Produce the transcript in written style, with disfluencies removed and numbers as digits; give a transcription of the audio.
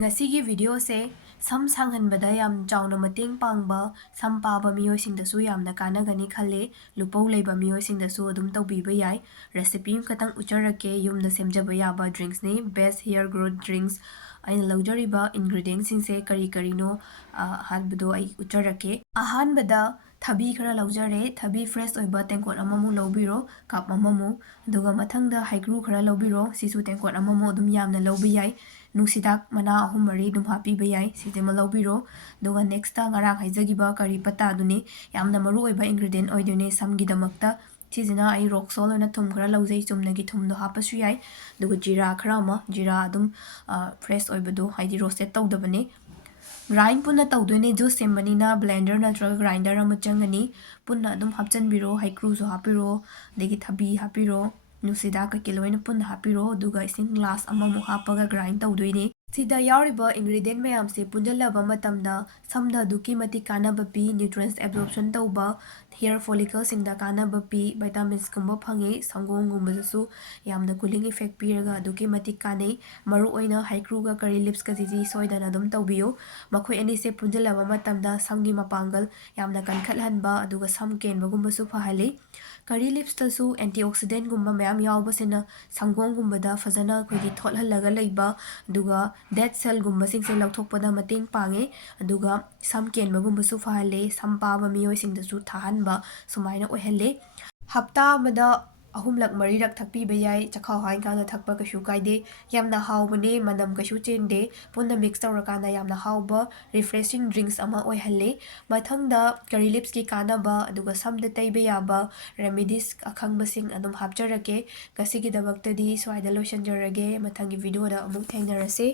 ꯉꯁꯤꯒꯤ ꯚꯤꯗꯤꯑꯣꯁꯦ ꯁꯝ ꯁꯥꯡꯍꯟꯕꯗ ꯌꯥꯝ ꯆꯥꯎꯅ ꯃꯇꯦꯡ ꯄꯥꯡꯕ ꯁꯝ ꯄꯥꯕ ꯃꯤꯑꯣꯏꯁꯤꯡꯗꯁꯨ ꯌꯥꯝꯅ ꯀꯥꯟꯅꯒꯅꯤ ꯈꯜꯂꯦ ꯂꯨꯄꯧ ꯂꯩꯕ ꯃꯤꯑꯣꯏꯁꯤꯡꯗꯁꯨ ꯑꯗꯨꯝ ꯇꯧꯕꯤꯕ ꯌꯥꯏ ꯔꯦꯁꯤꯄꯤ ꯑꯃꯈꯛꯇꯪ ꯎꯠꯆꯔꯛꯀꯦ ꯌꯨꯝꯗ ꯁꯦꯝꯖꯕ ꯌꯥꯕ ꯗ꯭ꯔꯤꯡꯛꯁꯅꯤ ꯕꯦꯁ ꯍꯦꯌꯔ ꯒ꯭ꯔꯣꯊ ꯗ꯭ꯔꯤꯡꯛꯁ ꯑꯩꯅ ꯂꯧꯖꯔꯤꯕ ꯏꯟꯒ꯭ꯔꯤꯗꯤꯌꯦꯟꯁꯤꯡꯁꯦ ꯀꯔꯤ ꯀꯔꯤꯅꯣ ꯍꯥꯏꯕꯗꯣ ꯑꯩ ꯎꯠꯆꯔꯛꯀꯦ ꯑꯍꯥꯟꯕꯗ ꯊꯕꯤ ꯈꯔ ꯂꯧꯖꯔꯦ ꯊꯕꯤ ꯐ꯭ꯔꯦꯁ ꯑꯣꯏꯕ ꯇꯦꯡꯀꯣꯠ ꯑꯃꯃꯨꯛ ꯂꯧꯕꯤꯔꯣ ꯀꯞ ꯑꯃꯃꯨꯛ ꯑꯗꯨꯒ ꯃꯊꯪꯗ ꯍꯩꯀ꯭ꯔꯨ ꯈꯔ ꯂꯧꯕꯤꯔꯣ ꯁꯤꯁꯨ ꯇꯦꯡꯀꯣꯠ ꯑꯃꯃꯨꯛ ꯑꯗꯨꯝ ꯌꯥꯝꯅ ꯂꯧꯕ ꯌꯥꯏ ꯅꯨꯡꯁꯤꯗꯥꯛ ꯃꯅꯥ 3-4 ꯑꯗꯨꯝ ꯍꯥꯞꯄꯤꯕ ꯌꯥꯏ ꯁꯤꯁꯤꯃ ꯂꯧꯕꯤꯔꯣ ꯑꯗꯨꯒ ꯅꯦꯛꯁꯇ ꯉꯔꯥꯡ ꯍꯥꯏꯖꯈꯤꯕ ꯀꯔꯤ ꯄꯠꯇꯥꯗꯨꯅꯤ ꯌꯥꯝꯅ ꯃꯔꯨꯑꯣꯏꯕ ꯏꯟꯒ꯭ꯔꯤꯗꯤꯌꯦꯟ ꯑꯣꯏꯗꯣꯏꯅꯦ ꯁꯝꯒꯤꯗꯃꯛꯇ ꯁꯤꯁꯤꯅ ꯑꯩ ꯔꯣꯛ ꯁꯣꯜ ꯑꯣꯏꯅ ꯊꯨꯝ ꯈꯔ ꯂꯧꯖꯩ ꯆꯨꯝꯅꯒꯤ ꯊꯨꯝꯗꯣ ꯍꯥꯞꯄꯁꯨ ꯌꯥꯏ ꯑꯗꯨꯒ ꯖꯤꯔꯥ ꯈꯔ ꯑꯃ ꯖꯤꯔꯥ ꯑꯗꯨꯝ ꯐ꯭ꯔꯦꯁ ꯑꯣꯏꯕꯗꯣ ꯍꯥꯏꯗꯤ ꯔꯣꯁꯇꯦꯠ ꯇꯧꯗꯕꯅꯦ ꯒ꯭ꯔꯥꯏꯟ ꯄꯨꯟꯅ ꯇꯧꯗꯣꯏꯅꯦ ꯖꯨꯁ ꯁꯦꯝꯕꯅꯤꯅ ꯕ꯭ꯂꯦꯟꯗꯔ ꯅꯠꯇ꯭ꯔꯒ ꯒ꯭ꯔꯥꯏꯟꯗꯔ ꯑꯃ ꯆꯪꯒꯅꯤ ꯄꯨꯟꯅ ꯑꯗꯨꯝ ꯍꯥꯞꯆꯟꯕꯤꯔꯣ ꯍꯩꯀ꯭ꯔꯨꯁꯨ ꯍꯥꯞꯄꯤꯔꯣ ꯑꯗꯒꯤ ꯊꯕꯤ ꯍꯥꯞꯄꯤꯔꯣ ꯅꯨꯡꯁꯤꯗꯥꯛ ꯀꯩꯀꯩ ꯂꯣꯏꯅ ꯄꯨꯟꯅ ꯍꯥꯞꯄꯤꯔꯣ ꯑꯗꯨꯒ ꯏꯁꯤꯡ ꯒ꯭ꯂꯥꯁ ꯑꯃꯃꯨꯛ ꯍꯥꯞꯄꯒ ꯒ꯭ꯔꯥꯏꯟ ꯇꯧꯗꯣꯏꯅꯦ ꯁꯤꯗ ꯌꯥꯎꯔꯤꯕ ꯏꯟꯒ꯭ꯔꯤꯗꯤꯌꯦꯟ ꯃꯌꯥꯝꯁꯦ ꯄꯨꯟꯖꯜꯂꯕ ꯃꯇꯝꯗ ꯁꯝꯗ ꯑꯗꯨꯛꯀꯤ ꯃꯇꯤꯛ ꯀꯥꯟꯅꯕ ꯄꯤ ꯅ꯭ꯌꯨꯇ꯭ꯔꯦꯟꯁ ꯑꯦꯕꯖꯣꯔꯞꯁꯟ ꯇꯧꯕ ꯍꯦꯌꯔ ꯐꯣꯂꯤꯀꯜꯁꯤꯡꯗ ꯀꯥꯟꯅꯕ ꯄꯤ ꯚꯥꯏꯇꯥꯃꯤꯟꯁꯀꯨꯝꯕ ꯐꯪꯉꯤ ꯁꯪꯒꯣꯝꯒꯨꯝꯕꯗꯁꯨ ꯌꯥꯝꯅ ꯀꯨꯂꯤꯡ ꯏꯐꯦꯛ ꯄꯤꯔꯒ ꯑꯗꯨꯛꯀꯤ ꯃꯇꯤꯛ ꯀꯥꯟꯅꯩ ꯃꯔꯨꯑꯣꯏꯅ ꯍꯩꯀ꯭ꯔꯨꯒ ꯀꯔꯤ ꯂꯤꯞꯁꯀꯁꯤꯗꯤ ꯁꯣꯏꯗꯅ ꯑꯗꯨꯝ ꯇꯧꯕꯤꯌꯨ ꯃꯈꯣꯏ ꯑꯅꯤꯁꯦ ꯄꯨꯟꯖꯜꯂꯕ ꯃꯇꯝꯗ ꯁꯝꯒꯤ ꯃꯄꯥꯡꯒꯜ ꯌꯥꯝꯅ ꯀꯟꯈꯠꯍꯟꯕ ꯑꯗꯨꯒ ꯁꯝ ꯀꯦꯟꯕꯒꯨꯝꯕꯁꯨ ꯐꯍꯜꯂꯤ ꯀꯔꯤ ꯂꯤꯞꯁꯇꯁꯨ ꯑꯦꯟꯇꯤꯑꯣꯛꯁꯤꯗꯦꯟꯒꯨꯝꯕ ꯃꯌꯥꯝ ꯌꯥꯎꯕꯁꯤꯅ ꯁꯪꯒꯣꯝꯒꯨꯝꯕꯗ ꯐꯖꯅ ꯑꯩꯈꯣꯏꯒꯤ ꯊꯣꯠꯍꯜꯂꯒ ꯂꯩꯕ ꯑꯗꯨꯒ ꯗꯦꯠ ꯁꯦꯜꯒꯨꯝꯕꯁꯤꯡꯁꯦ ꯂꯧꯊꯣꯛꯄꯗ ꯃꯇꯦꯡ ꯄꯥꯡꯉꯦ ꯑꯗꯨꯒ ꯁꯝ ꯀꯦꯟꯕꯒꯨꯝꯕꯁꯨ ꯐꯍꯜꯂꯦ ꯁꯝ ꯄꯥꯕ ꯃꯤꯑꯣꯏꯁꯤꯡꯗꯁꯨ ꯊꯥꯍꯟꯕ ꯁꯨꯃꯥꯏꯅ ꯑꯣꯏꯍꯜꯂꯦ ꯍꯞꯇꯥ ꯑꯃꯗ 3-4 ꯊꯛꯄꯤꯕ ꯌꯥꯏ ꯆꯈꯥꯎ ꯍꯥꯏꯀꯥꯟꯗ ꯊꯛꯄ ꯀꯩꯁꯨ ꯀꯥꯏꯗꯦ ꯌꯥꯝꯅ ꯍꯥꯎꯕꯅꯦ ꯃꯅꯝ ꯀꯩꯁꯨ ꯆꯦꯟꯗꯦ ꯄꯨꯟꯅ ꯃꯤꯛꯁ ꯇꯧꯔꯀꯥꯟꯗ ꯌꯥꯝꯅ ꯍꯥꯎꯕ ꯔꯤꯐ꯭ꯔꯦꯁꯤꯡ ꯗ꯭ꯔꯤꯡꯛꯁ ꯑꯃ ꯑꯣꯏꯍꯜꯂꯦ ꯃꯊꯪꯗ ꯀꯔꯤ ꯂꯤꯞꯁꯀꯤ ꯀꯥꯟꯅꯕ ꯑꯗꯨꯒ ꯁꯝꯗ ꯇꯩꯕ ꯌꯥꯕ ꯔꯦꯃꯤꯗꯤꯁ ꯑꯈꯪꯕꯁꯤꯡ ꯑꯗꯨꯝ ꯍꯥꯞꯆꯔꯛꯀꯦ ꯉꯁꯤꯒꯤꯗꯃꯛꯇꯗꯤ ꯁ꯭ꯋꯥꯏꯗ ꯂꯣꯏꯁꯤꯟꯖꯔꯒꯦ ꯃꯊꯪꯒꯤ ꯚꯤꯗꯤꯑꯣꯗ ꯑꯃꯨꯛ ꯊꯦꯡꯅꯔꯁꯤ